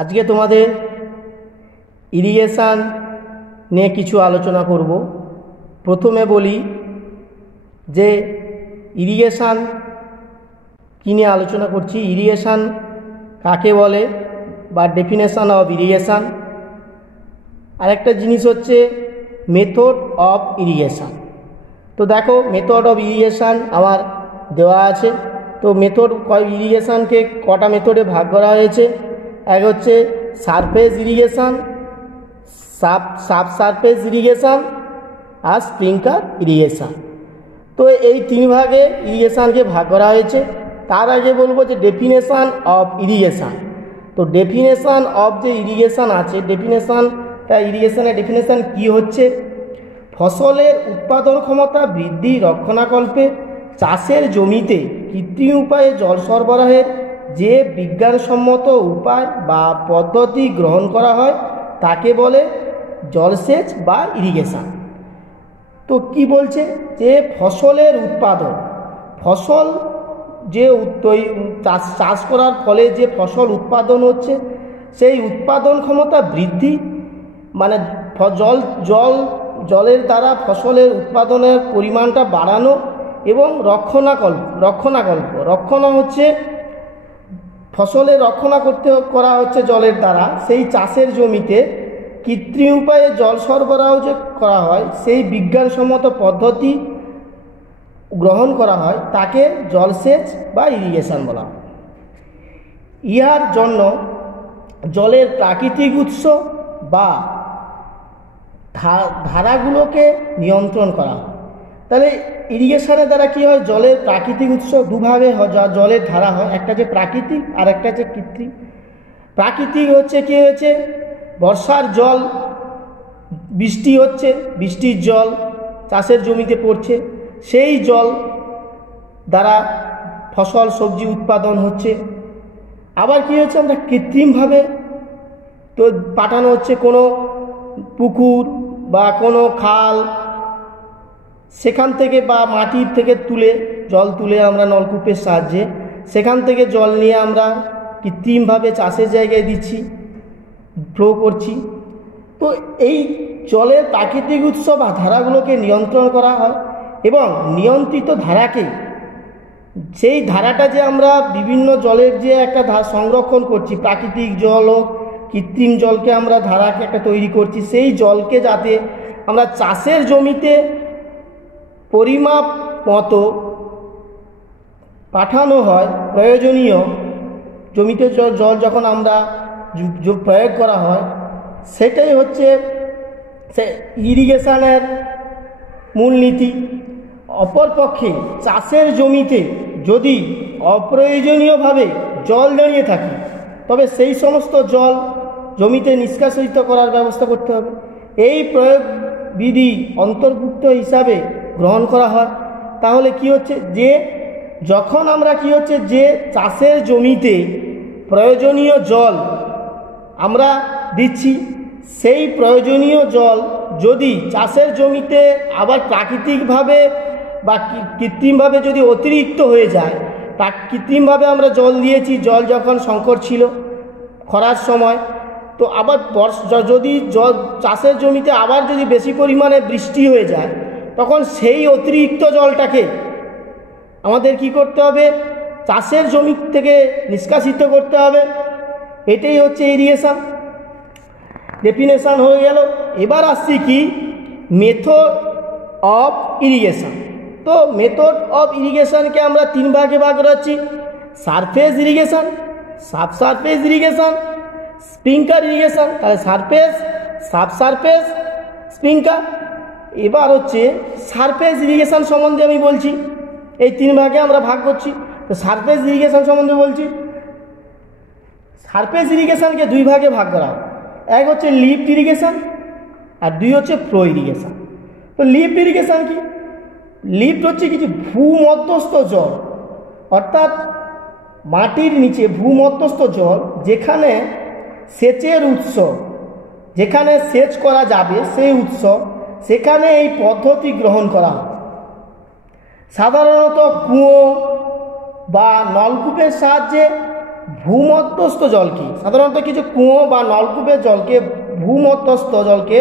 আজকে তোমাদের ইরিগেশন নিয়ে কিছু আলোচনা করব। প্রথমে বলি যে ইরিগেশন কী নিয়ে আলোচনা করছি, ইরিগেশন কাকে বলে বা ডেফিনেশন অফ ইরিগেশন। আরেকটা জিনিস হচ্ছে মেথড অফ ইরিগেশন। তো দেখো, মেথড অফ ইরিগেশন আমার দেওয়া আছে। তো মেথড ইরিগেশনকে কটা মেথডে ভাগ করা হয়েছে। এক হচ্ছে সারফেস ইরিগেশন, সাবসারফেস ইরিগেশন আর স্প্রিংকলার ইরিগেশন। তো এই তিন ভাগে ইরিগেশনকে ভাগ করা হয়েছে। তার আগে বলবো যে ডেফিনেশন অফ ইরিগেশন। তো ডেফিনেশন অফ যে ইরিগেশন আছে, ইরিগেশনের ডেফিনেশন কি হচ্ছে, ফসলের উৎপাদন ক্ষমতা বৃদ্ধি রক্ষণাকল্পে চাষের জমিতে কৃত্রিম উপায়ে জল সরবরাহের যে বিজ্ঞানসম্মত উপায় বা পদ্ধতি গ্রহণ করা হয় তাকে বলে জলসেচ বা ইরিগেশন। তো কি বলছে যে ফসলের উৎপাদন, ফসল যে চাষ করার ফলে যে ফসল উৎপাদন হচ্ছে সেই উৎপাদন ক্ষমতা বৃদ্ধি, মানে জলের দ্বারা ফসলের উৎপাদনের পরিমাণটা বাড়ানো এবং রক্ষণা হচ্ছে ফসলের করা হচ্ছে জলের দ্বারা। সেই চাষের জমিতে কৃত্রিম উপায়ে জল সরবরাহ যে করা হয় সেই বিজ্ঞানসম্মত পদ্ধতি গ্রহণ করা হয় তাকে জলসেচ বা ইরিগেশন বলা হয়। ইহার জন্য জলের প্রাকৃতিক উৎস বা ধারাগুলোকে নিয়ন্ত্রণ করা হয়। তাহলে ইরিগেশনের দ্বারা কী হয়, জলের প্রাকৃতিক উৎস দুভাবে জলের ধারা হয়, একটা হচ্ছে প্রাকৃতিক আর একটা হচ্ছে কৃত্রিম। প্রাকৃতিক হচ্ছে কী হয়েছে, বর্ষার জল, বৃষ্টি হচ্ছে, বৃষ্টির জল চাষের জমিতে পড়ছে, সেই জল দ্বারা ফসল সবজি উৎপাদন হচ্ছে। আবার কী হচ্ছে, আমরা কৃত্রিমভাবে তো পাঠানো হচ্ছে কোনো পুকুর বা কোনো খাল, সেখান থেকে বা মাটির থেকে জল তুলে আমরা নলকূপের সাহায্যে সেখান থেকে জল নিয়ে আমরা কৃত্রিমভাবে চাষের জায়গায় দিচ্ছি, ফ্লো করছি। তো এই জলের প্রাকৃতিক উৎস বা ধারাগুলোকে নিয়ন্ত্রণ করা হয় এবং নিয়ন্ত্রিত ধারাকে, সেই ধারাটা যে আমরা বিভিন্ন জলের যে একটা সংরক্ষণ করছি, প্রাকৃতিক জল ও কৃত্রিম জলকে আমরা ধারাকে একটা তৈরি করছি, সেই জলকে যাতে আমরা চাষের জমিতে পরিমাপ মতো পাঠানো হয়, প্রয়োজনীয় জমিতে জল যখন আমরা প্রয়োগ করা হয়, সেটাই হচ্ছে ইরিগেশনের মূলনীতি। অপরপক্ষে চাষের জমিতে যদি অপ্রয়োজনীয়ভাবে জল দাঁড়িয়ে থাকে তবে সেই সমস্ত জল জমিতে নিষ্কাশিত করার ব্যবস্থা করতে হবে। এই প্রয়োগ বিধি অন্তর্ভুক্ত হিসাবে গ্রহণ করা হয়। তাহলে কি হচ্ছে, যে যখন আমরা কি হচ্ছে যে চাষের জমিতে প্রয়োজনীয় জল আমরা দিচ্ছি, সেই প্রয়োজনীয় জল যদি চাষের জমিতে আবার প্রাকৃতিকভাবে বা কৃত্রিমভাবে যদি অতিরিক্ত হয়ে যায়, কৃত্রিমভাবে আমরা জল দিয়েছি, জল যখন সংকট ছিল খরার সময়, তো আবার যদি চাষের জমিতে আবার যদি বেশি পরিমাণে বৃষ্টি হয়ে যায়, তখন সেই অতিরিক্ত জলটাকে আমাদের কি করতে হবে, চাষের জমি থেকে নিষ্কাশিত করতে হবে। এটাই হচ্ছে ইরিগেশন। ডেফিনেশন হয়ে গেল। এবার আসছি কি, মেথড অফ ইরিগেশন। তো মেথড অফ ইরিগেশনকে আমরা তিন ভাগে ভাগ করাচ্ছি, surface irrigation, subsurface irrigation, sprinkler irrigation. তাহলে সারফেস, সাবসারফেস, স্প্রিংকলার। এবার হচ্ছে সারফেস ইরিগেশন সম্বন্ধে আমি বলছি। এই তিন ভাগে আমরা ভাগ করছি। তো সারফেস ইরিগেশন সম্বন্ধে বলছি। সারফেস ইরিগেশনকে দুই ভাগে ভাগ করা হয়, এক হচ্ছে লিফট ইরিগেশন আর দুই হচ্ছে ফ্লো ইরিগেশন। তো লিফট ইরিগেশন কি, লিফট হচ্ছে কিছু ভূমধ্যস্থ জল, অর্থাৎ মাটির নিচে ভূমধ্যস্থ জল, যেখানে সেচের উৎস, যেখানে সেচ করা যাবে সেই উৎস, সেখানে এই পদ্ধতি গ্রহণ করা হয়। সাধারণত কুয়ো বা নলকূপের সাহায্যে ভূমধ্যস্থ জলকে, সাধারণত কিছু কুয়ো বা নলকূপের জলকে, ভূমধ্যস্থ জলকে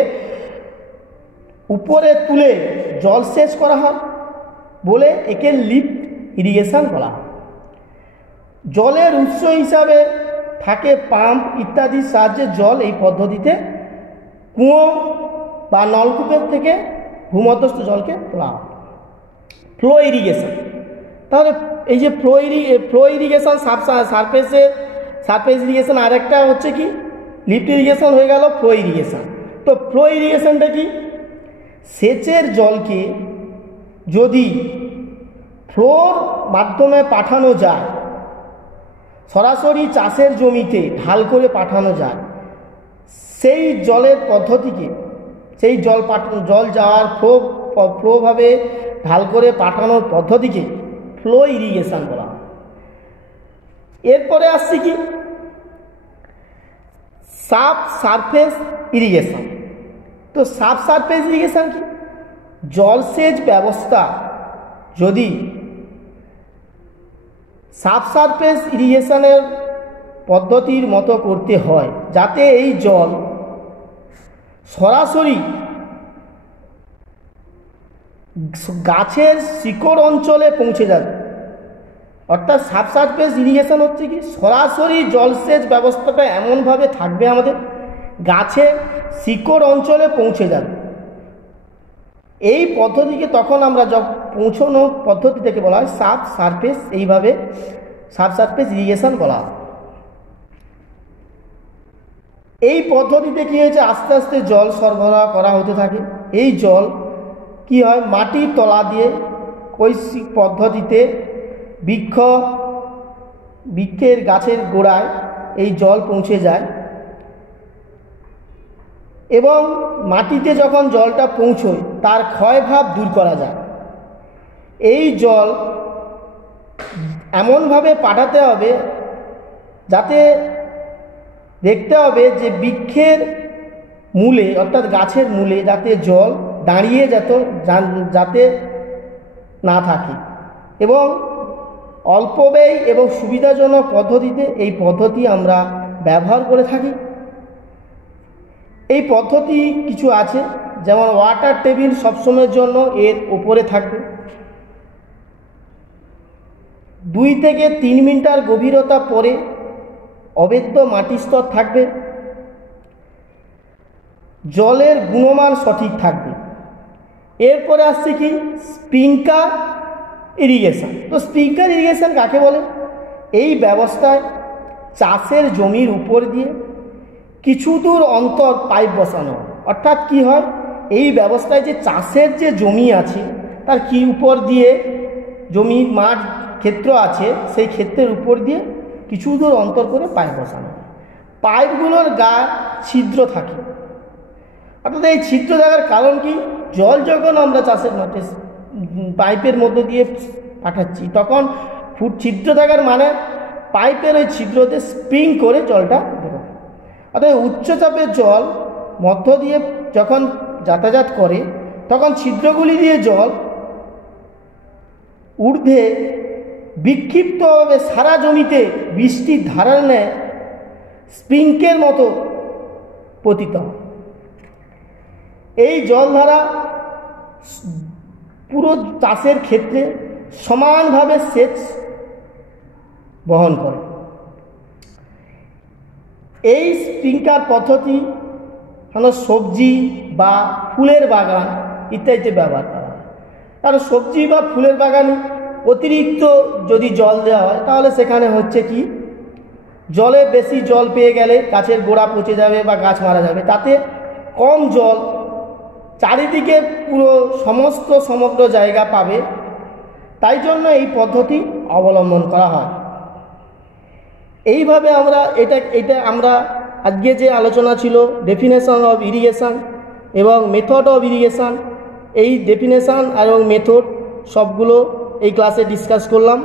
উপরে তুলে জলসেচ করা হয় বলে একে লিফট ইরিগেশন বলা হয়। জলের উৎস হিসাবে থাকে পাম্প ইত্যাদির সাহায্যে জল এই পদ্ধতিতে কুয়ো বা নলকূপের থেকে ভূমধ্যস্থ জলকে তোলা হয়। ফ্লো ইরিগেশন, তাহলে এই যে ফ্লো ইরিগেশন, সারফেস ইরিগেশন, আর একটা হচ্ছে কি লিফট ইরিগেশন হয়ে গেল ফ্লো ইরিগেশন। তো ফ্লো ইরিগেশনটা কি? সেচের জলকে যদি ফ্লোর মাধ্যমে পাঠানো যায়, সরাসরি চাষের জমিতে ঢাল করে পাঠানো যায়, সেই জলের পদ্ধতিকে, সেই জল যাওয়ার ফ্লোভাবে ঢাল করে পাঠানোর পদ্ধতিকে ফ্লো ইরিগেশন বলা হয়। এরপরে আসছে কি সাবসারফেস ইরিগেশন। তো সাবসারফেস ইরিগেশন কি? জলসেচ ব্যবস্থা যদি সাবসারফেস ইরিগেশনের পদ্ধতির মতো করতে হয়, যাতে এই জল সরাসরি গাছের শিকড় অঞ্চলে পৌঁছে যাবে, অর্থাৎ সাবসারফেস ইরিগেশন হচ্ছে কি সরাসরি জলসেচ ব্যবস্থাটা এমনভাবে থাকবে আমাদের গাছের শিকড় অঞ্চলে পৌঁছে যাবে। এই পদ্ধতিকে তখন আমরা পৌঁছানো পদ্ধতি থেকে বলা হয় সাবসারফেস, এইভাবে সাবসারফেস ইরিগেশন বলা হয়। এই পদ্ধতিতে কী হয়েছে, আস্তে আস্তে জল সরবরাহ করা হতে থাকে। এই জল কি হয়, মাটির তলা দিয়ে কৈশিক পদ্ধতিতে বৃক্ষের গাছের গোড়ায় এই জল পৌঁছে যায়, এবং মাটিতে যখন জলটা পৌঁছয় তার ক্ষয়ভাব দূর করা যায়। এই জল এমনভাবে পাঠাতে হবে যাতে দেখতে হবে যে বৃক্ষের মূলে, অর্থাৎ গাছের মূলে যাতে জল দাঁড়িয়ে যাতে না থাকে, এবং অল্প ব্যয় এবং সুবিধাজনক পদ্ধতিতে এই পদ্ধতি আমরা ব্যবহার করে থাকি। এই পদ্ধতি কিছু আছে, যেমন ওয়াটার টেবিল সবসময়ের জন্য এর উপরে থাকবে, 2 থেকে 3 মিটার গভীরতা পরে অবেদ্য মাটির স্তর থাকবে, জলের গুণমান সঠিক থাকবে। এরপরে আসছে কি স্প্রিংকার ইরিগেশন। তো স্প্রিংকার ইরিগেশন কাকে বলে? এই ব্যবস্থায় চাষের জমির উপর দিয়ে কিছু দূর অন্তর পাইপ বসানো হয়। অর্থাৎ কি হয়, এই ব্যবস্থায় যে চাষের যে জমি আছে তার কি উপর দিয়ে, জমির মাঠ ক্ষেত্র আছে, সেই ক্ষেত্রের উপর দিয়ে কিছু দূর অন্তর করে পাইপ বসানো হয়। পাইপগুলোর গায়ে ছিদ্র থাকে, অর্থাৎ এই ছিদ্র থাকার কারণ কি, জল যখন আমরা চাষের মাঠে পাইপের মধ্য দিয়ে পাঠাচ্ছি তখন ছিদ্র থাকার মানে পাইপের ওই ছিদ্রতে স্প্রিং করে জলটা বেরোয়। অর্থাৎ উচ্চচাপের জল মধ্য দিয়ে যখন যাতায়াত করে তখন ছিদ্রগুলি দিয়ে জল ঊর্ধ্বে বিক্ষিপ্তভাবে সারা জমিতে বৃষ্টির ধারার ন্যায় স্প্রিংকের মতো পতিত হয়। এই জলধারা পুরো চাষের ক্ষেত্রে সমানভাবে সেচ বহন করে। এই স্প্রিংকার পদ্ধতি সবজি বা ফুলের বাগান ইত্যাদিতে ব্যবহার করা হয়। কারণ সবজি বা ফুলের বাগানে অতিরিক্ত যদি জল দেওয়া হয় তাহলে সেখানে হচ্ছে কি, জলে বেশি জল পেয়ে গেলে গাছের গোড়া পচে যাবে বা গাছ মারা যাবে, তাতে কম জল চারিদিকে পুরো সমগ্র জায়গা পাবে। তাই জন্য এই পদ্ধতি অবলম্বন করা হয়। এইভাবে এটা আমরা আজকে যে আলোচনা ছিল ডেফিনেশন অফ ইরিগেশন এবং মেথড অফ ইরিগেশন, এই ডেফিনেশন এবং মেথড সবগুলো এই ক্লাসে ডিসকাস করলাম।